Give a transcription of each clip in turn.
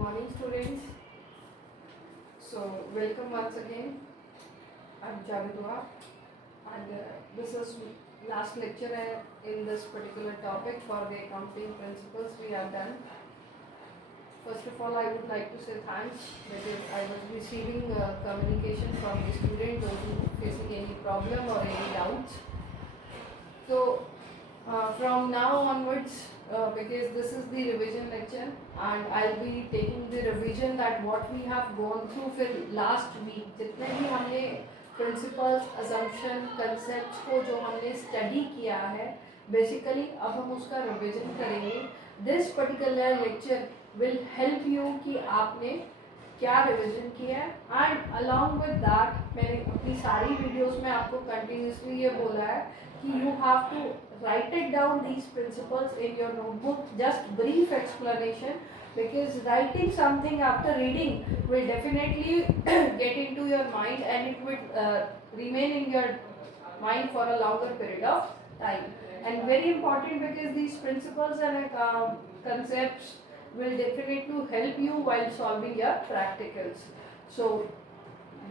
morning, students. So welcome once again. I'm Javidua, and this is last lecture in this particular topic for the accounting principles we have done. First of all, I would like to say thanks because I was receiving communication from the student those who facing any problem or any doubts. So from now onwards, because this is the revision lecture and I'll be taking the revision that what we have gone through for last week, जितने भी हमने principles, assumption, concepts को जो हमने study किया है, basically अब हम उसका revision करेंगे. This particular lecture will help you कि आपने क्या रिविजन किया है एंड अलॉन्ग विद दैट मैंने अपनी सारी वीडियोस में आपको कंटिन्यूसली ये बोला है कि you have to write it down these principles in your notebook, just brief explanation, because writing something after reading will definitely get into your mind and it will remain in your mind for a longer period of time. And very important because these principles and concepts will definitely help you while solving your practicals. So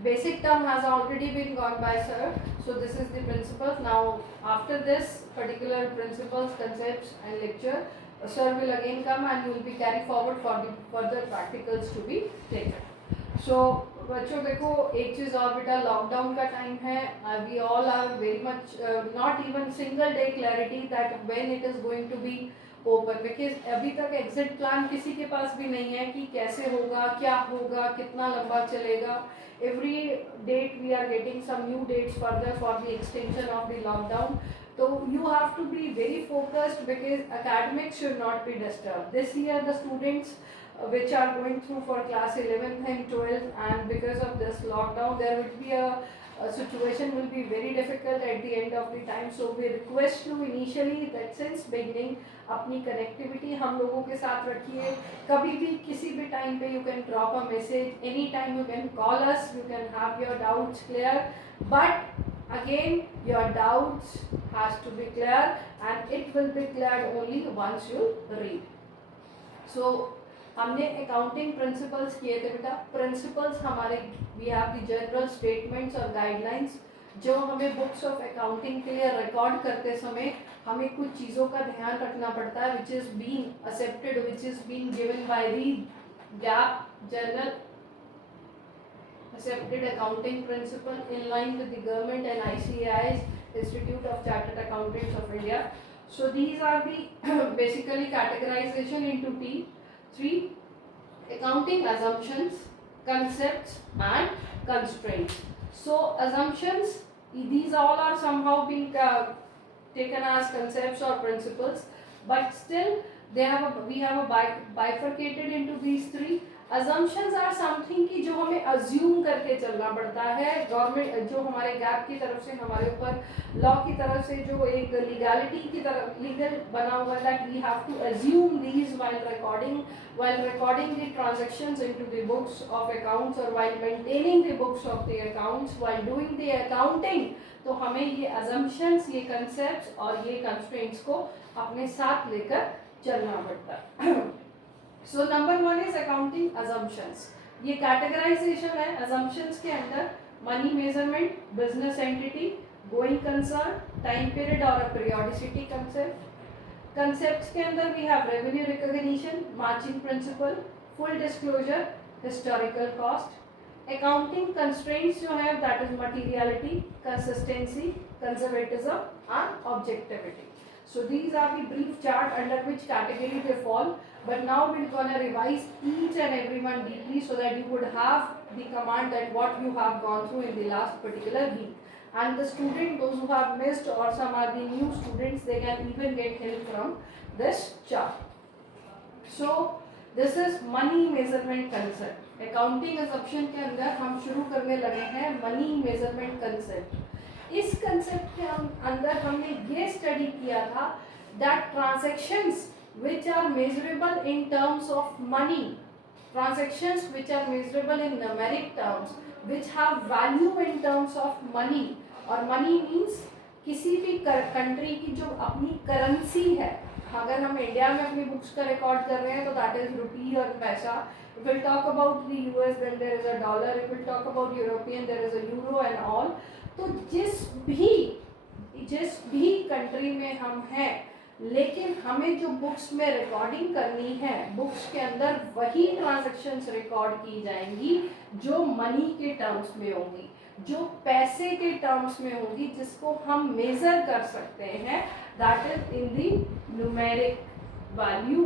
basic term has already been gone by, sir. So this is the principles. Now after this particular principles, concepts and lecture, sir will again come and you will be carried forward for the further practicals to be taken. So बच्चों देखो एक चीज़ और बेटा, lockdown का time है. We all are very much not even single day clarity that when it is going to be open, because अभी तक exit plan किसी के पास भी नहीं है कि कैसे होगा, क्या होगा, कितना लंबा चलेगा. Every date we are getting some new dates further for the extension of the lockdown. तो you have to be very focused because academics should not be disturbed. This year the students which are going through for class 11th and 12th, and because of this lockdown there will be a situation will be very difficult at the end of the time. So we request you initially that since beginning अपनी connectivity हम लोगों के साथ रखिए. कभी भी किसी भी टाइम पे you can drop a message, any time you can call us, you can have your doubts clear, but again your doubts has to be clear and it will be clear only once you read. So हमने accounting principles किए थे बेटा. Principles हमारे we have the general statements और guidelines जो हमें books of accounting के लिए रिकॉर्ड करते समय हमें कुछ चीज़ों का ध्यान रखना पड़ता है, which is being accepted, which is being given by the gap journal accepted accounting principle in line with the government and ICAI's Institute of Chartered Accountants of India. So these are the basically categorization into three: accounting assumptions, concepts and constraints. So assumptions, these all are somehow being taken as concepts or principles, but still we have a bifurcated into these three. assumptions are something कि जो हमें assume करके चलना पड़ता है. Government जो हमारे gap की तरफ से हमारे ऊपर लॉ की तरफ से जो एक लीगलिटी की तरफ लीगल बना हुआ है that we have to assume these while recording the transactions into the books of accounts or while maintaining the books of the accounts, while doing the accounting. तो हमें ये assumptions, ये concepts और ये constraints को अपने साथ लेकर चलना पड़ता है. So number one is accounting assumptions. ये categorization है. assumptions के अंदर money measurement, business entity, going concern, time period और periodicity concept. Concepts के अंदर we have revenue recognition, matching principle, full disclosure, historical cost. Accounting constraints जो है that is materiality, consistency, conservatism and objectivity. So these are the brief chart under which category they fall. But now we're gonna revise each and every one deeply so that you would have the command that what you have gone through in the last particular week. And the student, those who have missed or some are the new students, they can even get help from this chart. So this is money measurement concept. Accounting assumption के अंदर हम शुरू करने लगे हैं money measurement concept. इस concept के अंदर हमने ये स्टडी किया था that transactions which are measurable in terms of money, transactions which are measurable in numeric terms, which have value in terms of money, और money means किसी भी कंट्री की जो अपनी करेंसी है, अगर हम इंडिया में अपनी बुक्स का रिकॉर्ड कर रहे हैं तो दैट इज रुपी और पैसा. If we'll talk about the US, then there is a dollar. If we'll talk about European, there is a euro and all. तो जिस भी कंट्री में हम हैं, लेकिन हमें जो बुक्स में रिकॉर्डिंग करनी है, बुक्स के अंदर वही ट्रांजैक्शंस रिकॉर्ड की जाएंगी जो मनी के टर्म्स में होंगी, जो पैसे के टर्म्स में होगी, जिसको हम मेजर कर सकते हैं. That is in the numeric value,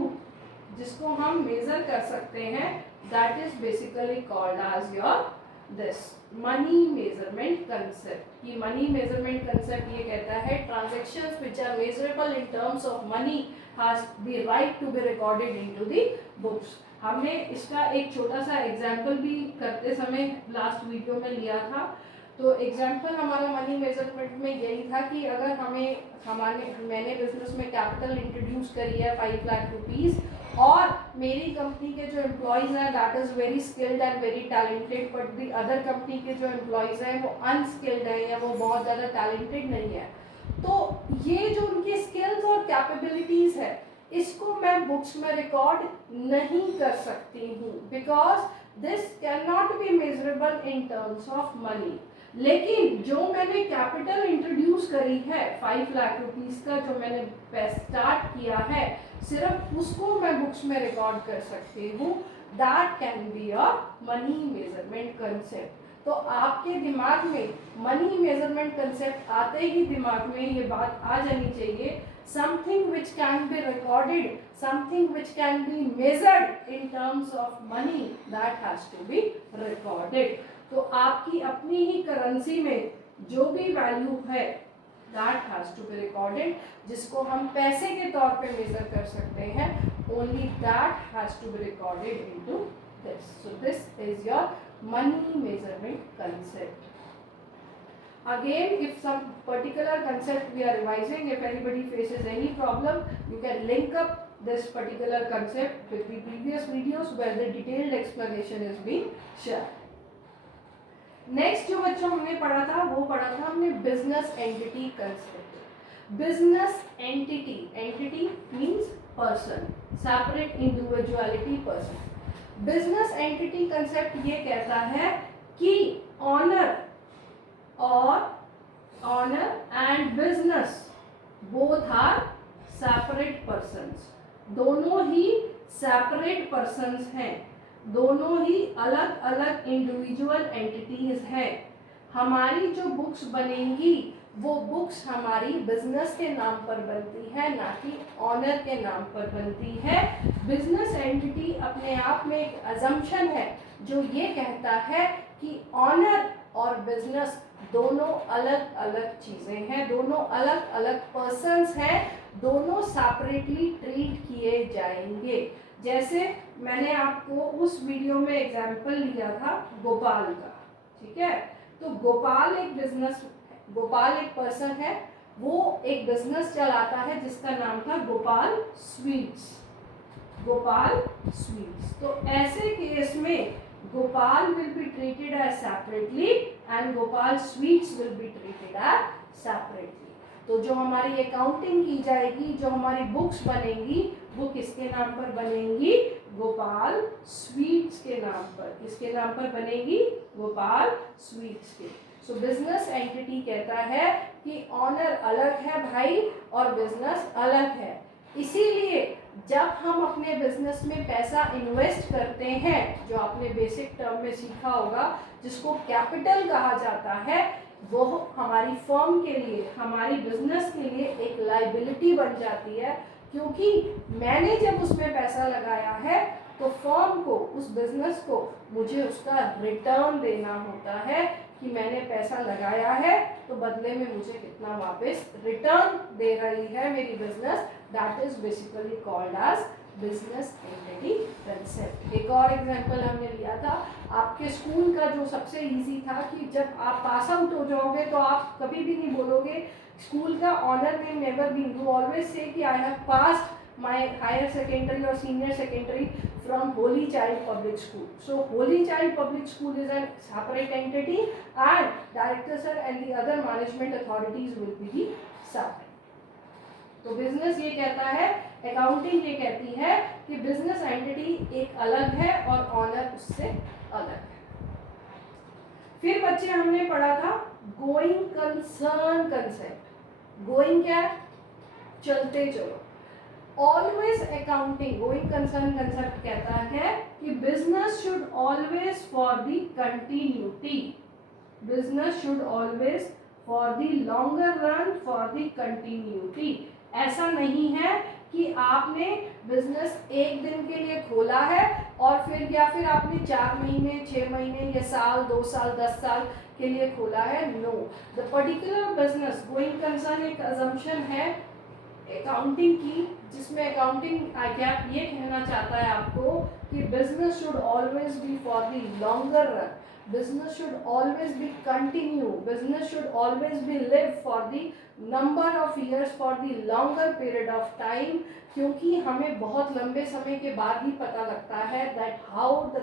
जिसको हम मेजर कर सकते हैं. That is basically called as your this money measurement concept. कि मनी मेजरमेंट कंसेप्ट ये कहता है transactions which are measurable in terms of money has the right to be recorded into the books. हमने इसका एक छोटा सा एग्जांपल भी करते समय लास्ट वीडियो में लिया था. तो एग्जांपल हमारा मनी मेजरमेंट में यही था कि अगर मैंने बिजनेस में कैपिटल इंट्रोड्यूस करी है 5 लाख रुपीस, और मेरी कंपनी के जो एम्प्लॉयज़ हैं that is very skilled and very talented, but the other company के जो एम्प्लॉयज़ हैं वो अनस्किल्ड हैं या वो बहुत ज़्यादा टैलेंटेड नहीं है. तो ये जो उनकी स्किल्स और कैपेबिलिटीज़ है, इसको मैं बुक्स में रिकॉर्ड नहीं कर सकती हूँ, because this can not be measurable in terms of money. लेकिन जो मैंने कैपिटल इंट्रोड्यूस करी है 5 लाख रुपीस का, जो मैंने स्टार्ट किया है, सिर्फ उसको मैं बुक्स में रिकॉर्ड कर सकती हूँ. That can be a money measurement concept. तो आपके दिमाग में मनी मेजरमेंट कंसेप्ट आते ही दिमाग में ये बात आ जानी चाहिए, something which can be recorded, something which can be measured in terms of money, that has to be recorded. तो आपकी अपनी ही करेंसी में जो भी वैल्यू है that has to be recorded, जिसको हम पैसे के तौर पे मेजर कर सकते हैं, only that has to be recorded into this. So this is your money measurement concept. Again, if some particular concept we are revising, if anybody faces any problem, you can link up this particular concept with the previous videos where the detailed explanation is being shared. Next जो बच्चों हमने पढ़ा था वो पढ़ा था हमने business entity concept. Business entity, entity means person, separate individuality person. Business entity concept ये कहता है कि owner and business both are separate persons. दोनों ही सेपरेट पर्सन्स हैं, दोनों ही अलग अलग इंडिविजुअल एंटिटीज हैं. हमारी जो बुक्स बनेंगी वो बुक्स हमारी बिजनेस के नाम पर बनती है, ना कि ऑनर के नाम पर बनती है. बिजनेस एंटिटी अपने आप में एक अजम्पशन है जो ये कहता है कि ऑनर और बिजनेस दोनों अलग अलग चीज़ें हैं, दोनों अलग अलग पर्सन्स हैं, दोनों सेपरेटली ट्रीट किए जाएंगे. जैसे मैंने आपको उस वीडियो में एग्जाम्पल लिया था गोपाल का, ठीक है. तो गोपाल एक पर्सन है, वो एक बिजनेस चलाता है जिसका नाम था गोपाल स्वीट्स. तो ऐसे केस में Gopal will be treated as separately and Gopal sweets will be treated as separately. तो जो हमारी अकाउंटिंग की जाएगी, जो हमारी बुक्स बनेंगी, वो किसके नाम पर बनेंगी? गोपाल स्वीट्स के नाम पर. किसके नाम पर बनेगी? गोपाल स्वीट्स के. सो बिजनेस एंटिटी कहता है कि ऑनर अलग है भाई और बिजनेस अलग है. इसीलिए जब हम अपने बिजनेस में पैसा इन्वेस्ट करते हैं, जो आपने बेसिक टर्म में सीखा होगा, जिसको कैपिटल कहा जाता है, वो हमारी फर्म के लिए, हमारी बिजनेस के लिए एक लायबिलिटी बन जाती है. क्योंकि मैंने जब उसमें पैसा लगाया है तो फर्म को, उस बिजनेस को मुझे उसका रिटर्न देना होता है कि मैंने पैसा लगाया है तो बदले में मुझे कितना वापस रिटर्न दे रही है मेरी business. That is basically called as business entity concept. एक और एग्जांपल हमने लिया था आपके स्कूल का, जो सबसे इजी था कि जब आप पास आउट हो जाओगे तो आप कभी भी नहीं बोलोगे स्कूल का owner name never been, you always say कि I have passed my higher secondary और senior secondary from Holy Child Public School. So Holy Child Public School is a separate entity and director sir and the other management authorities will be the separate. तो business ये कहता है accounting ये कहती है कि business entity एक अलग है और ऑनर उससे अलग है। फिर बच्चे हमने पढ़ा था गोइंग कंसर्न कंसेप्ट। गोइंग क्या है? चलते चलो। Always accounting, going concern concept कहता है कि business should always for the continuity, business should always for the longer run, for the continuity. ऐसा नहीं है कि आपने बिजनेस एक दिन के लिए खोला है और फिर या फिर आपने 4 महीने 6 महीने या साल 2 साल 10 साल के लिए खोला है। No, the particular business, going concern एक अजम्पशन है अकाउंटिंग की, जिसमें अकाउंटिंग गैप ये कहना चाहता है आपको कि business should always be for the longer run, business should always be continue, business should always be live for the number of years, for the longer period of time, क्योंकि हमें बहुत लंबे समय के बाद ही पता लगता है that how the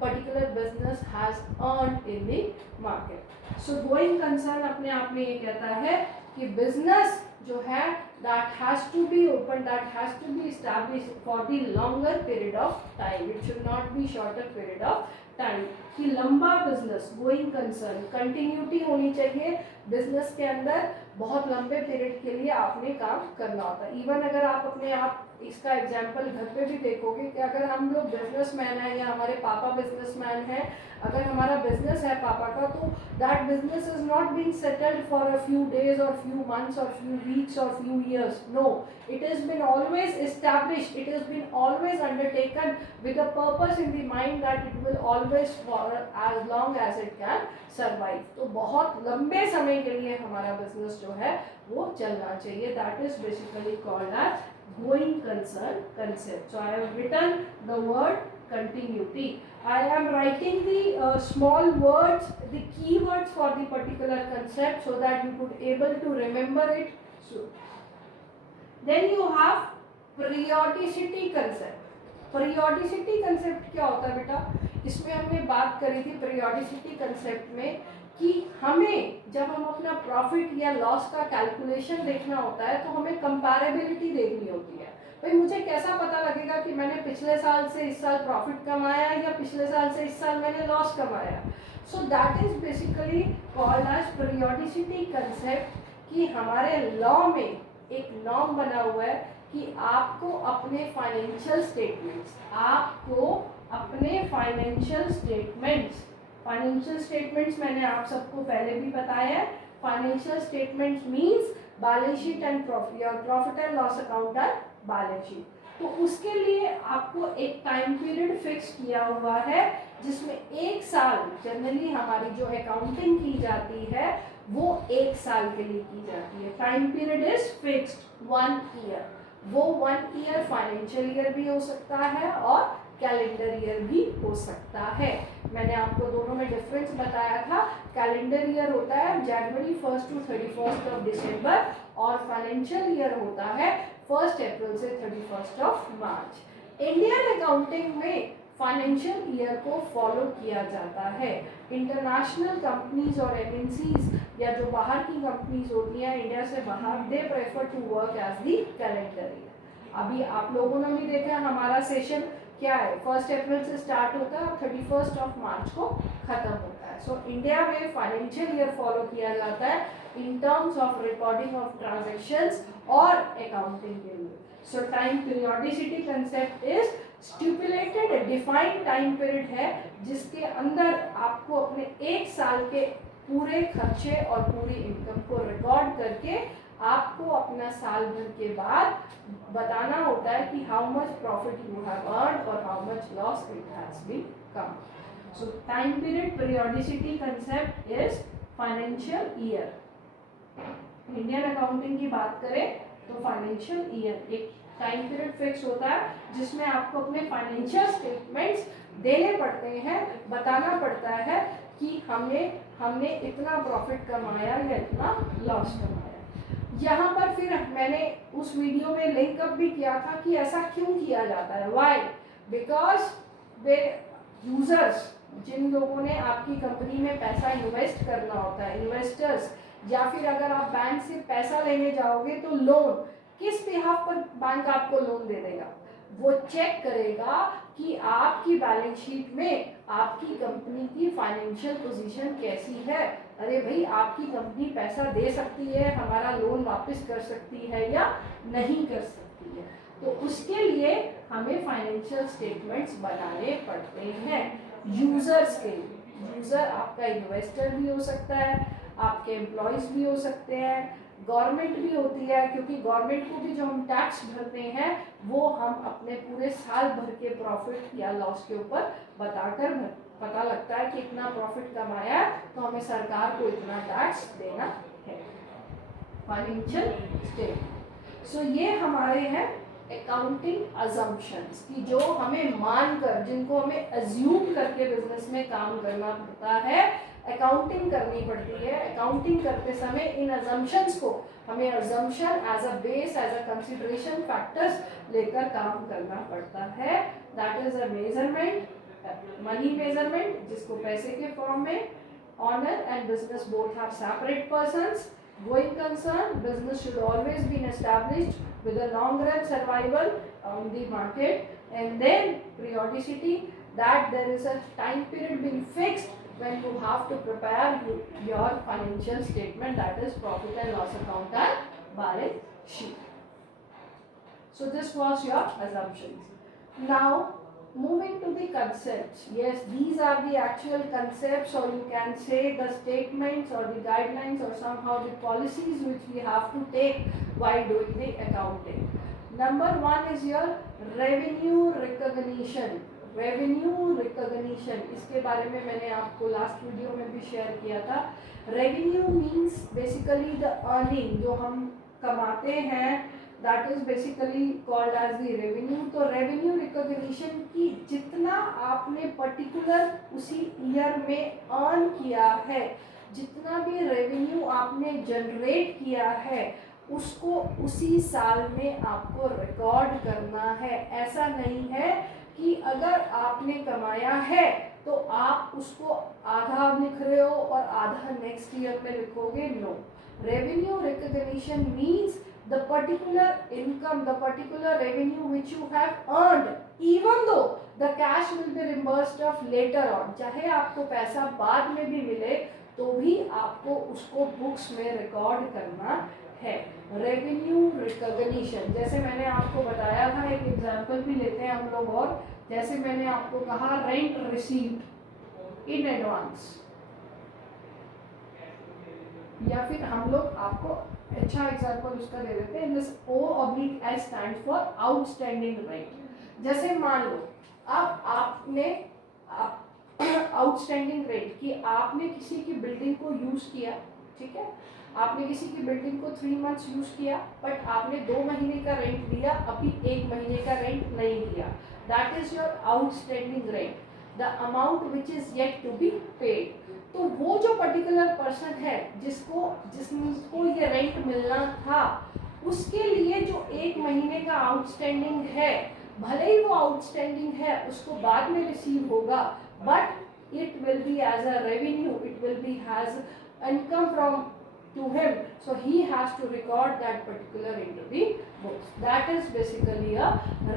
particular business has earned in the market. So going concern अपने आप में ये कहता है कि business जो है that has to be open, that has to be established for the longer period of time, it should not be shorter period of time. कि लंबा बिजनेस, गोइंग कंसर्न, कंटिन्यूटी होनी चाहिए बिजनेस के अंदर, बहुत लंबे पीरियड के लिए आपने काम करना होता है। इवन अगर आप अपने आप इसका एग्जाम्पल घर पे भी देखोगे कि अगर हम लोग बिजनेसमैन हैं या हमारे पापा बिजनेसमैन हैं, अगर हमारा बिजनेस है पापा का, तो that business is not being settled for a few days और फ्यू मंथ्स और फ्यू वीक्स और few years. No, it has been always established, it has been always undertaken with a purpose in the mind that it will always for as long as it can survive. तो बहुत लंबे समय के लिए हमारा business जो है वो चलना चाहिए। that is basically called as going concern concept. So I have written the word continuity. I am writing the small words, the keywords for the particular concept so that you could able to remember it. So then you have periodicity concept. periodicity concept क्या होता है बेटा? इसमें हमने बात करी थी periodicity concept में कि हमें जब हम अपना प्रॉफिट या लॉस का कैलकुलेशन देखना होता है तो हमें कंपैरेबिलिटी देखनी होती है। भाई मुझे कैसा पता लगेगा कि मैंने पिछले साल से इस साल प्रॉफिट कमाया या पिछले साल से इस साल मैंने लॉस कमाया? So that is basically called as periodicity concept कि हमारे लॉ में एक नॉर्म बना हुआ है कि आपको अपने फाइनेंशियल स्टेटमेंट्स, आपको अपने फाइनेंशियल स्टेटमेंट्स मैंने आप सबको पहले भी बताया है। Financial statements means balance sheet and profit and loss account और बैलेंस शीट। तो उसके लिए आपको एक टाइम पीरियड फिक्स किया हुआ है जिसमें एक साल, जनरली हमारी जो अकाउंटिंग की जाती है वो एक साल के लिए की जाती है। Time period is fixed 1 year. वो 1 ईयर फाइनेंशियल ईयर भी हो सकता है और कैलेंडर ईयर भी हो सकता है। मैंने आपको दोनों में डिफरेंस बताया था। कैलेंडर ईयर होता है जनवरी 1 to 31 ऑफ दिसंबर और फाइनेंशियल ईयर होता है 1 अप्रैल से 31 मार्च। इंडियन अकाउंटिंग में फाइनेंशियल ईयर को फॉलो किया जाता है। इंटरनेशनल कंपनीज और एमएनसीज या जो बाहर की कंपनीज होती हैं इंडिया से बाहर, they prefer to work as the calendar year. अभी आप लोगों ने भी देखा हमारा सेशन क्या है, 1 अप्रैल से स्टार्ट होता है और 31 मार्च को खत्म होता है। सो इंडिया में फाइनेंशियल ईयर फॉलो किया जाता है इन terms of recording of transactions और अकाउंटिंग के लिए। सो time periodicity concept is stipulated defined time period है जिसके अंदर आपको अपने एक साल के पूरे खर्चे और पूरी इनकम को रिकॉर्ड करके आपको अपना साल भर के बाद बताना होता है कि how much profit you have earned और how much loss it has been come. So time period periodicity concept is financial year. Indian accounting की बात करें तो फाइनेंशियल ईयर एक टाइम पीरियड फिक्स होता है जिसमें आपको अपने फाइनेंशियल स्टेटमेंट्स देने पड़ते हैं, बताना पड़ता है कि हमने इतना प्रॉफिट कमाया या इतना लॉस कमाया। यहाँ पर फिर मैंने उस वीडियो में लिंक अप भी किया था कि ऐसा क्यों किया जाता है, व्हाई, बिकॉज वे यूजर्स, जिन लोगों ने आपकी कंपनी में पैसा इन्वेस्ट करना होता है, इन्वेस्टर्स, या फिर अगर आप बैंक से पैसा लेने जाओगे तो लोन, किस बिहाफ पर बैंक आपको लोन दे देगा? वो चेक करेगा कि आपकी बैलेंस शीट में आपकी कंपनी की फाइनेंशियल पोजीशन कैसी है। अरे भाई, आपकी कंपनी पैसा दे सकती है, हमारा लोन वापस कर सकती है या नहीं कर सकती है। तो उसके लिए हमें फाइनेंशियल स्टेटमेंट्स बनाने पड़ते हैं यूजर्स के लिए। यूजर आपका इन्वेस्टर भी हो सकता है, आपके एम्प्लॉयज भी हो सकते हैं, गवर्नमेंट भी होती है, क्योंकि गवर्नमेंट को भी जो हम टैक्स भरते हैं वो हम अपने पूरे साल भर के प्रॉफिट या लॉस के ऊपर बताकर पता लगता है कि इतना प्रॉफिट कमाया है तो हमें सरकार को इतना टैक्स देना है। Financial statement. सो ये हमारे हैं अकाउंटिंग अजम्पशंस कि जो हमें मानकर, जिनको हमें अज्यूम करके बिजनेस में काम करना पड़ता है, अकाउंटिंग करनी पड़ती है। अकाउंटिंग करते समय इन अजम्पशंस को हमें assumption as a base, as a consideration factors लेकर काम करना पड़ता है। That is a measurement, money measurement, जिसको पैसे के फॉर्म में owner and business both are separate persons. Going concern, business should always be established with a long run survival on the market, and then periodicity, that there is a time period being fixed when you have to prepare your financial statement, that is profit and loss account and balance sheet. So this was your assumptions. Now moving to the concepts. Yes, these are the actual concepts, or you can say the statements or the guidelines or somehow the policies which we have to take while doing the accounting. Number one is your revenue recognition. Revenue recognition, इसके बारे में मैंने आपको last video में भी share किया था। Revenue means basically the earning, जो हम कमाते हैं, that is basically called as the revenue. तो रेवेन्यू रिकॉग्निशन की जितना आपने पर्टिकुलर उसी ईयर में अर्न किया है, जितना भी रेवेन्यू आपने जनरेट किया है, उसको उसी साल में आपको रिकॉर्ड करना है। ऐसा नहीं है कि अगर आपने कमाया है तो आप उसको आधा लिख रहे हो और आधा नेक्स्ट ईयर में लिखोगे। No, revenue recognition means the particular income, the particular revenue which you have earned, even though the cash will be reimbursed of later on, चाहे आपको पैसा बाद में भी मिले तो भी आपको उसको बुक्स में रिकॉर्ड करना है। रेवेन्यू रिकॉग्निशन, जैसे मैंने आपको बताया था, एक एग्जांपल भी लेते हैं हम लोग, और जैसे मैंने आपको कहा रेंट रिसीव्ड इन एडवांस, या फिर हम लोग आपको अच्छा एग्जांपल उसका दे देते हैं, this O/S stands for outstanding rent. जैसे मान लो अब आपने आउटस्टैंडिंग रेंट कि आपने किसी की बिल्डिंग को यूज किया, ठीक है, आपने किसी की बिल्डिंग को 3 मंथ्स यूज किया, बट आपने 2 महीने का रेंट दिया, अभी 1 महीने का रेंट नहीं दिया, that is your outstanding rent, the amount which is yet to be paid. तो वो जो पर्टिकुलर पर्सन है जिसको ये रेंट मिलना था, उसके लिए जो 1 महीने का आउटस्टैंडिंग है, भले ही वो आउटस्टैंडिंग है उसको बाद में रिसीव होगा, but it will be as a revenue, it will be has income from to him, so he has to record that particular into the books. That is basically a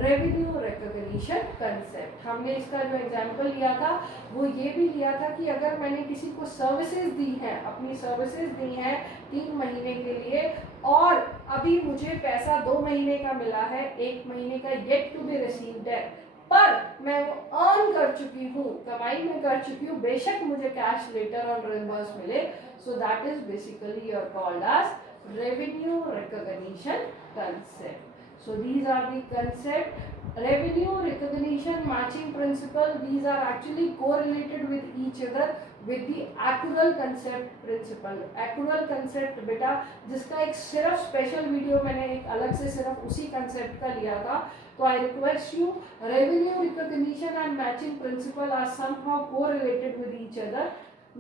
revenue recognition concept. हमने इसका जो example लिया था वो ये भी लिया था कि अगर मैंने किसी को सर्विसेज दी हैं, अपनी सर्विसेज दी हैं 3 महीने के लिए, और अभी मुझे पैसा 2 महीने का मिला है, 1 महीने का येट टू बी रिसीव्ड है, पर मैं वो अर्न कर चुकी हूँ, कमाई में कर चुकी हूँ, बेशक मुझे कैश लेटर और रिम्बर्स मिले, so that is basically you're called as revenue recognition concept. So these are the concept. Revenue recognition matching principle, these are actually correlated with each other with the accrual concept principle. Accrual concept बेटा जिसका एक सिर्फ special video मैंने एक अलग से सिर्फ उसी कंसेप्ट का लिया था, तो I request you, revenue recognition and matching principle are somehow correlated with each other.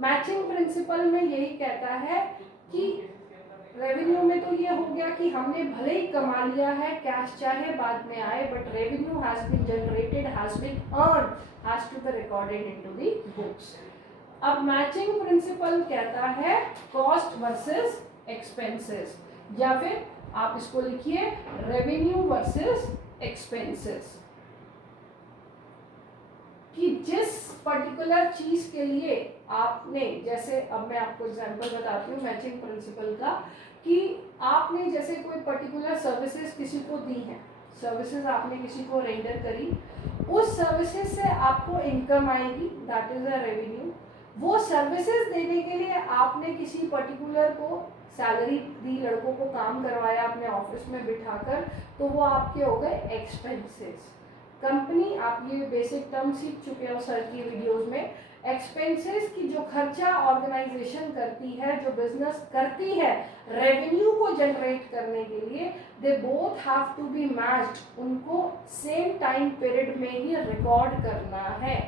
Matching principal में यही कहता है कि रेवेन्यू में तो ये हो गया कि हमने भले ही कमा लिया है, कैश चाहे बाद में आए, but revenue has been generated, has been earned, has to be recorded into the books. अब मैचिंग प्रिंसिपल कहता है कॉस्ट वर्सेस एक्सपेंसेस, या फिर आप इसको लिखिए रेवेन्यू वर्सेस एक्सपेंसेस, कि जिस पर्टिकुलर चीज के लिए आपने, जैसे अब मैं आपको एग्जांपल बताती हूँ मैचिंग प्रिंसिपल का, कि आपने जैसे कोई पर्टिकुलर सर्विसेज किसी को दी हैं, सर्विसेज आपने किसी को रेंडर करी, उस सर्विसेज से आपको इनकम आएगी, दैट इज अ रेवेन्यू। वो सर्विसेज देने के लिए आपने किसी पर्टिकुलर को सैलरी दी, लड़कों को काम करवाया अपने ऑफिस में बिठाकर, तो वो आपके हो गए एक्सपेंसेस। कंपनी, आप ये बेसिक टर्म सीख चुके हो सर की वीडियोस में, एक्सपेंसेस की जो खर्चा ऑर्गेनाइजेशन करती है, जो बिजनेस करती है रेवेन्यू को जनरेट करने के लिए, they both have to be matched, उनको सेम टाइम पीरियड में ही रिकॉर्ड करना है।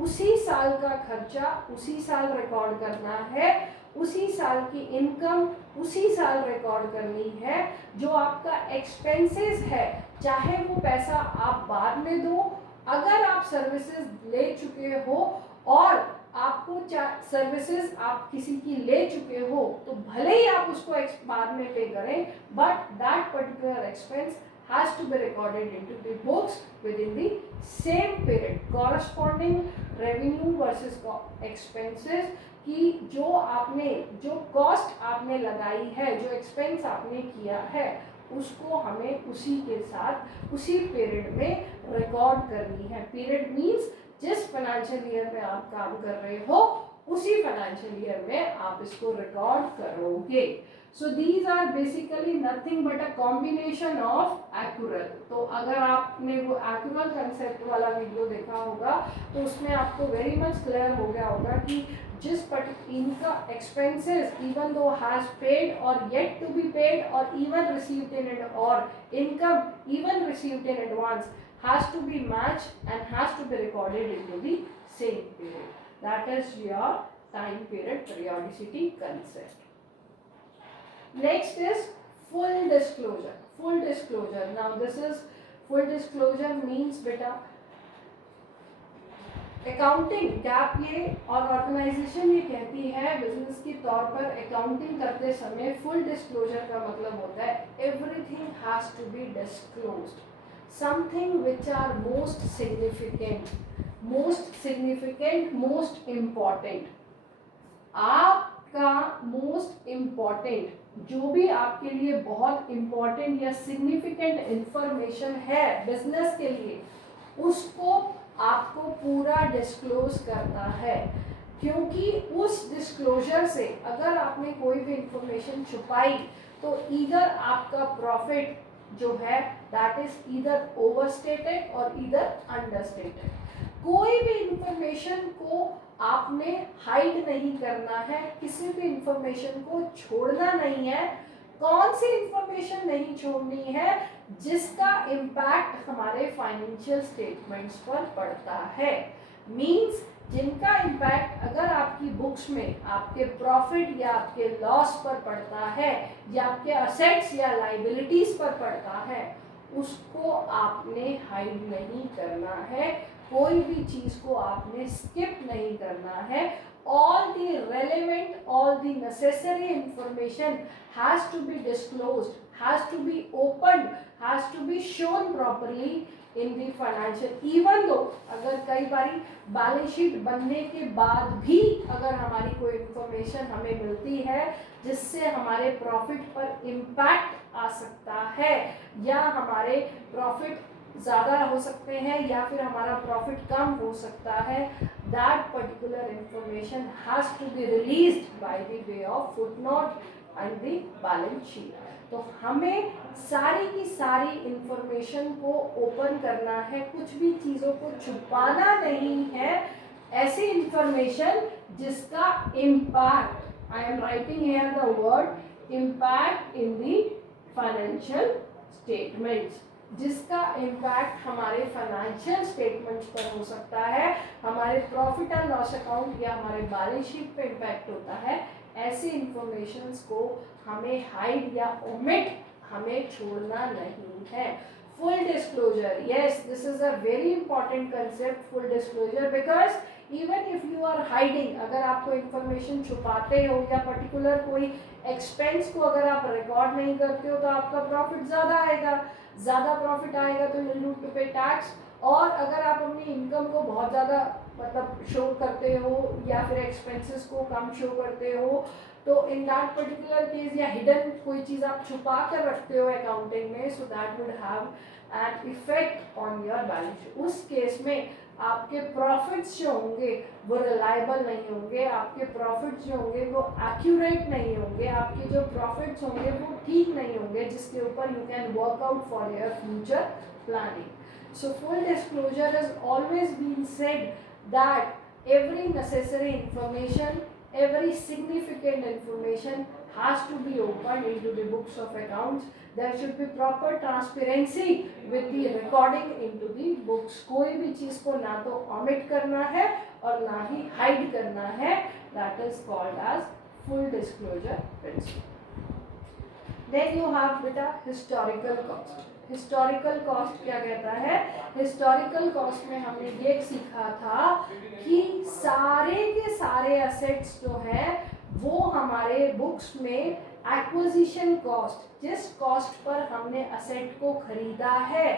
उसी साल का खर्चा उसी साल रिकॉर्ड करना है, उसी साल की इनकम उसी साल रिकॉर्ड करनी है। जो आपका एक्सपेंसेस है, चाहे वो पैसा आप बाद में दो, अगर आप सर्विसेज ले चुके हो और आपको सर्विसेज आप किसी की ले चुके हो, तो भले ही आप उसको बाद में पे करें, but that particular expense has to be recorded into the books within the same period. Corresponding revenue versus expenses कि जो आपने, जो कॉस्ट आपने लगाई है, जो एक्सपेंस आपने किया है, उसको हमें उसी के साथ उसी पीरियड में रिकॉर्ड करनी है। पीरियड मीन्स जिस फाइनेंशियल ईयर में आप काम कर रहे हो, उसी फाइनेंशियल ईयर में आप इसको रिकॉर्ड करोगे। So these are basically nothing but a combination of accrual. तो अगर आपने वो accrual concept वाला वीडियो देखा होगा, तो उसमें आपको very much clear हो गया होगा कि जिस इनका expenses even though has paid or yet to be paid or even received in it, or income even received in advance has to be matched and has to be recorded into the same period. That is your time period periodicity concept. Next is full disclosure. Full disclosure. Now this is full disclosure means बेटा accounting gap ये और organisation ये कहती है business के तौर पर accounting करते समय फुल डिस्क्लोजर का मतलब होता है everything has to be disclosed, something which are most significant, most important. आपका मोस्ट इम्पॉर्टेंट जो भी आपके लिए बहुत इम्पॉर्टेंट या सिग्निफिकेंट इंफॉर्मेशन है बिजनेस के लिए, उसको आपको पूरा डिस्क्लोज करना है। क्योंकि उस डिस्क्लोजर से अगर आपने कोई भी इंफॉर्मेशन छुपाई, तो इधर आपका प्रॉफिट जो है दैट इज ईदर ओवरस्टेटेड और ईदर अंडरस्टेटेड। कोई भी इंफॉर्मेशन को आपने हाइड नहीं करना है, किसी भी इंफॉर्मेशन को छोड़ना नहीं है। कौन सी इंफॉर्मेशन नहीं छोड़नी है? जिसका इम्पैक्ट हमारे फाइनेंशियल स्टेटमेंट्स पर पड़ता है। मींस जिनका इम्पैक्ट अगर आपकी बुक्स में आपके प्रॉफिट या आपके लॉस पर पड़ता है, या आपके असेट्स या लाइबिलिटीज पर पड़ता है, उसको आपने हाइड नहीं करना है। कोई भी चीज को आपने स्किप नहीं करना है। all the relevant, all the necessary information has to be disclosed, has to be opened, has to be shown properly in the financial. even though अगर कई बारी बैलेंस शीट बनने के बाद भी अगर हमारी कोई इंफॉर्मेशन हमें मिलती है जिससे हमारे प्रॉफिट पर इम्पैक्ट आ सकता है, या हमारे प्रॉफिट ज़्यादा हो सकते हैं या फिर हमारा प्रॉफिट कम हो सकता है, that particular information has to be released by the way of footnote and the balance sheet. तो हमें सारी की सारी इंफॉर्मेशन को ओपन करना है, कुछ भी चीज़ों को छुपाना नहीं है। ऐसी इंफॉर्मेशन जिसका impact, I am writing here the word impact in the financial statements, जिसका इम्पैक्ट हमारे फाइनेंशियल स्टेटमेंट्स पर हो सकता है, हमारे प्रॉफिट एंड लॉस अकाउंट या हमारे बैलेंस शीट पे इम्पैक्ट होता है। ऐसी इंफॉर्मेशंस को हमें हाइड या ओमिट हमें छोड़ना नहीं है। Full disclosure, yes, this is a very important concept, full disclosure, because even if you are hiding, अगर आप कोई इंफॉर्मेशन छुपाते हो या पर्टिकुलर कोई एक्सपेंस को अगर आप रिकॉर्ड नहीं करते हो तो आपका प्रॉफिट ज़्यादा आएगा, ज़्यादा प्रॉफिट आएगा तो यू नीड टू पे टैक्स। और अगर आप अपनी इनकम को बहुत ज़्यादा मतलब शो करते हो या फिर एक्सपेंसेस को कम शो करते हो तो इन दैट पर्टिकुलर केस, या हिडन कोई चीज़ आप छुपा कर रखते हो अकाउंटिंग में, so that would have an effect on your balance sheet. उस केस में आपके प्रॉफिट्स जो होंगे वो रिलायबल नहीं होंगे, आपके प्रॉफिट्स जो होंगे वो एक्यूरेट नहीं होंगे, आपके जो प्रॉफिट्स होंगे वो ठीक नहीं होंगे, जिसके ऊपर you can work out for your future planning. So full disclosure has always been said that every necessary information, every significant information has to be opened into the books of accounts. There should be proper transparency with the recording into the books. कोई भी चीज़ को ना तो omit करना है और ना ही hide करना है. That is called as full disclosure principle. Then you have बेटा historical cost. हिस्टोरिकल कॉस्ट क्या कहता है? हिस्टोरिकल कॉस्ट में हमने ये सीखा था कि सारे के सारे असेट्स जो हैं वो हमारे बुक्स में एक्विजिशन कॉस्ट, जिस कॉस्ट पर हमने असेट को खरीदा है,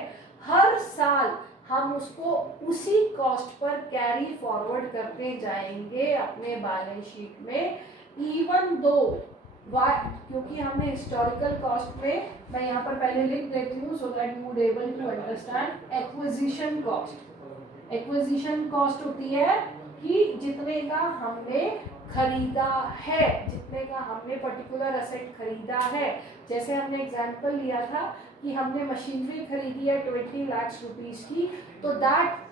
हर साल हम उसको उसी कॉस्ट पर कैरी फॉरवर्ड करते जाएंगे अपने बैलेंस शीट में, इवन दो क्योंकि हमने हिस्टोरिकल कॉस्ट में, मैं यहाँ पर पहले लिख देती हूँ so that you would able to understand. Acquisition cost, acquisition cost होती है कि जितने का हमने खरीदा है, जितने का हमने पर्टिकुलर असेट खरीदा है। जैसे हमने एग्जांपल लिया था कि हमने मशीनरी खरीदी है 20 लाख रुपीस की, तो दैट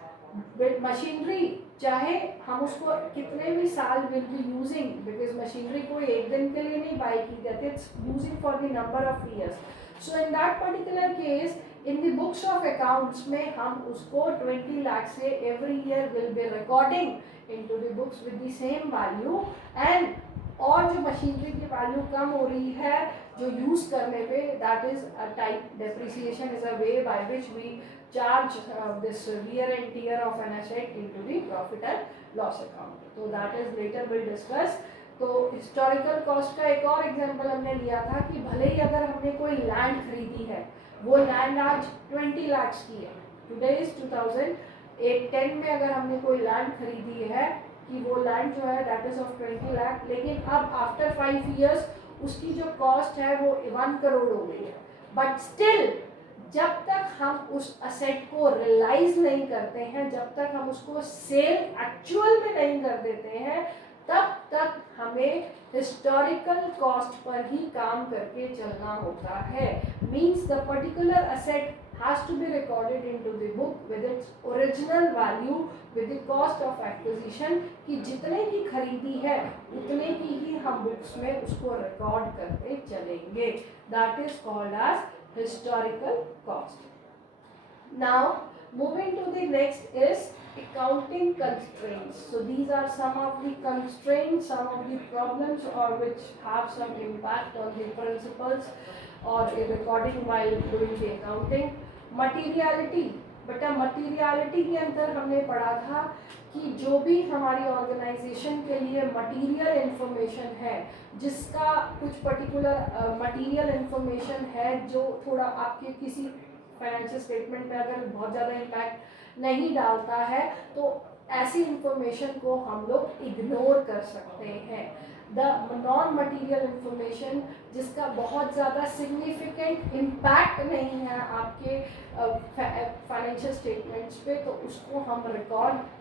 मशीनरी चाहे हम उसको कितने भी साल will be using, because machinery कोई एक दिन के लिए नहीं बाई की जाती, it's using for the number of years. So in that particular case in the books of accounts में हम उसको 20 लाख से every year will be recording into the books with the same value. And और जो machinery की value कम हो रही है जो यूज करने पे, that is a type depreciation is a way by which we charge this wear and tear of an asset into the profit and loss account. So that is later we'll discuss. तो historical cost का एक और example हमने लिया था कि भले ही अगर हमने कोई लैंड खरीदी है, वो लैंड आज 20 लाख की है, टुडे इज 2010 में अगर हमने कोई लैंड खरीदी है कि वो लैंड जो है दैट इज ऑफ 20 लाख, लेकिन अब आफ्टर 5 इयर्स उसकी जो कॉस्ट है वो 1 करोड़ हो गई है, बट स्टिल जब तक हम उस असेट को रियलाइज नहीं करते हैं, जब तक हम उसको सेल एक्चुअल में नहीं कर देते हैं, तब तक हमें हिस्टोरिकल कॉस्ट पर ही काम करके चलना होता है। Means the particular asset has to be recorded into the book with its original value with the cost of acquisition, कि जितने की खरीदी है उतने की ही हम बुक्स में उसको रिकॉर्ड करते चलेंगे। That is called as historical cost. Now moving to the next is accounting constraints. So these are some of the constraints, some of the problems or which have some impact on the principles or a recording while doing the accounting. Materiality, बेटा materiality के अंदर हमने पढ़ा था कि जो भी हमारी ऑर्गेनाइजेशन के लिए मटीरियल इन्फॉर्मेशन है, जिसका कुछ पर्टिकुलर मटीरियल इन्फॉर्मेशन है जो थोड़ा आपके किसी फाइनेंशियल स्टेटमेंट पे अगर बहुत ज़्यादा इम्पैक्ट नहीं डालता है, तो ऐसी इंफॉर्मेशन को हम लोग इग्नोर कर सकते हैं। द नॉन मटीरियल इंफॉर्मेशन जिसका बहुत ज़्यादा सिग्निफिकेंट इम्पैक्ट नहीं है आपके फाइनेंशियल स्टेटमेंट्स पे, तो उसको हम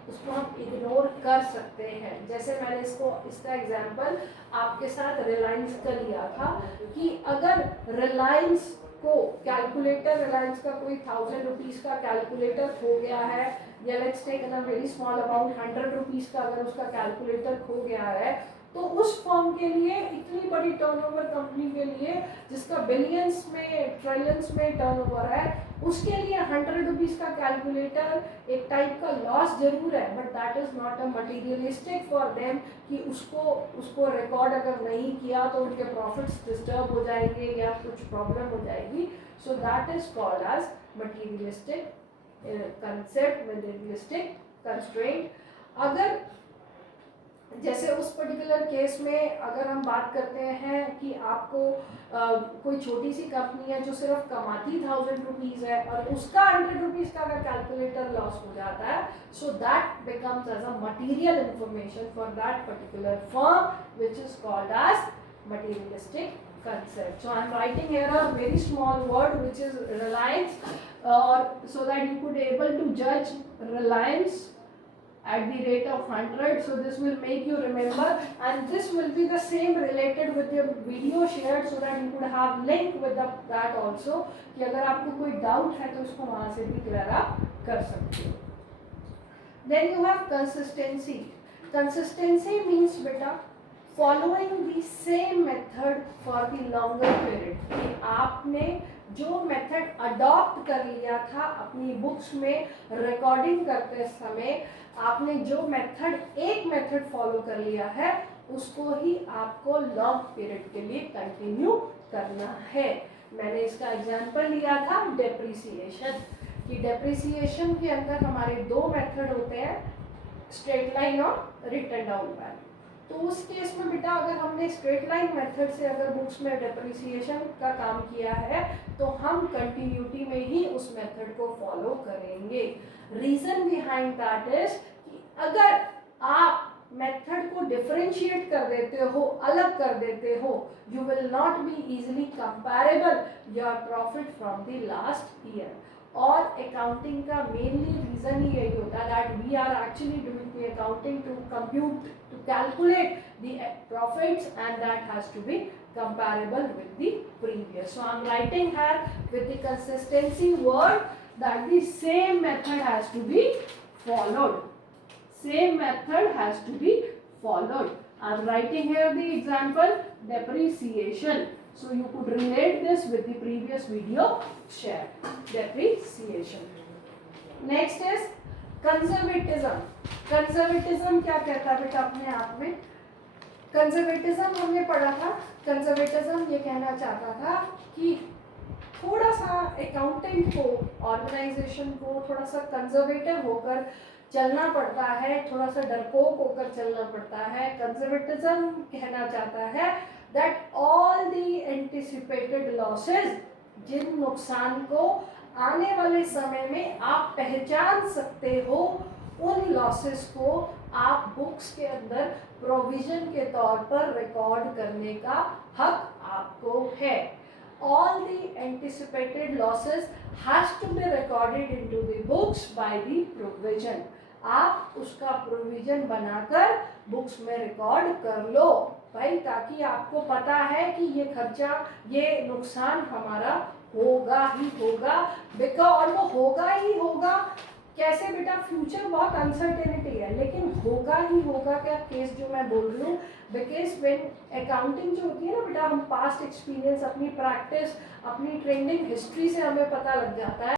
उसको हम इग्नोर कर सकते हैं। जैसे मैंने इसका एग्जांपल आपके साथ रिलायंस का लिया था कि अगर रिलायंस को कैलकुलेटर, रिलायंस का कोई 1000 रुपीज़ का कैलकुलेटर खो गया है, या let's take a very small amount 100 rupees का अगर उसका कैलकुलेटर खो गया है, तो उस फर्म के लिए, इतनी बड़ी टर्नओवर कंपनी के लिए जिसका बिलियंस में ट्रिलियंस में टर्नओवर है, उसके लिए 100 रुपीज़ का कैलकुलेटर एक टाइप का लॉस जरूर है, but that is not a materialistic for them कि उसको रिकॉर्ड अगर नहीं किया तो उनके प्रॉफिट्स डिस्टर्ब हो जाएंगे या कुछ प्रॉब्लम हो जाएगी। So that is called as materialistic concept, materialistic constraint. अगर जैसे उस पर्टिकुलर केस में अगर हम बात करते हैं कि आपको कोई छोटी सी कंपनी है जो सिर्फ कमाती 1000 रुपीज़ है और उसका 100 रुपीज़ का अगर कैलकुलेटर लॉस हो जाता है, so that becomes as a material information for that particular firm which is called as materialistic concept. So I am writing here a very small word which is reliance, so that you could able to judge reliance at the rate of 100. So this will make you remember, and this will be the same related with your video shared, so that you could have link with that also, कि अगर आपको कोई doubt है तो उसको वहाँ से भी क्लियर आप कर सकते हो. Then you have consistency. Consistency means बेटा following the same method for the longer period. कि आपने जो मेथड अडॉप्ट कर लिया था अपनी बुक्स में रिकॉर्डिंग करते समय, आपने जो मेथड एक मेथड फॉलो कर लिया है उसको ही आपको लॉन्ग पीरियड के लिए कंटिन्यू करना है. मैंने इसका एग्जांपल लिया था डेप्रिसिएशन, कि डेप्रिसिएशन के अंदर हमारे दो मेथड होते हैं, स्ट्रेट लाइन और रिटर्न डाउन वैल्यू. तो उस केस में बेटा अगर हमने स्ट्रेट लाइन मेथड से अगर बुक्स में डेप्रिसिएशन का काम किया है तो हम कंटिन्यूटी में ही उस मेथड को फॉलो करेंगे. रीजन बिहाइंड दैट इज कि अगर आप मेथड को डिफरेंशिएट कर देते हो, अलग कर देते हो, you will not be easily comparable your profit from the last year. और अकाउंटिंग का मेनली रीजन ही यही होता है that we are actually doing the accounting to compute, to calculate the profits, and that has to be comparable with the previous. So I am writing here with the consistency word that the same method has to be followed. Same method has to be followed. I am writing here the example depreciation. So you could relate this with the previous video share. Depreciation. Next is conservatism. Conservatism क्या कहता है बेटा अपने आप में? Conservatism हमने पढ़ा था. कंजर्वेटिज्म ये कहना चाहता था कि थोड़ा सा अकाउंटेंट को, ऑर्गेनाइजेशन को थोड़ा सा कंजर्वेटिव होकर चलना पड़ता है, थोड़ा सा डरपोक होकर चलना पड़ता है. कंजर्वेटिज्म कहना चाहता है that all the anticipated losses, जिन नुकसान को आने वाले समय में आप पहचान सकते हो, उन लॉसेस को आप बुक्स के अंदर प्रोविजन के तौर पर रिकॉर्ड करने का हक आपको है. All the anticipated losses has to be recorded into the books by the provision. आप उसका प्रोविजन बनाकर बुक्स में रिकॉर्ड कर लो भाई, ताकि आपको पता है कि ये खर्चा, ये नुकसान हमारा होगा ही होगा. बिकॉज और वो होगा ही होगा. कैसे बेटा? फ्यूचर बहुत अनसर्टेनिटी है, लेकिन होगा ही होगा. क्या केस जो मैं बोल रही हूँ, बिकॉज व्हेन अकाउंटिंग जो होती है ना बेटा, हम पास्ट एक्सपीरियंस, अपनी प्रैक्टिस, अपनी ट्रेनिंग हिस्ट्री से हमें पता लग जाता है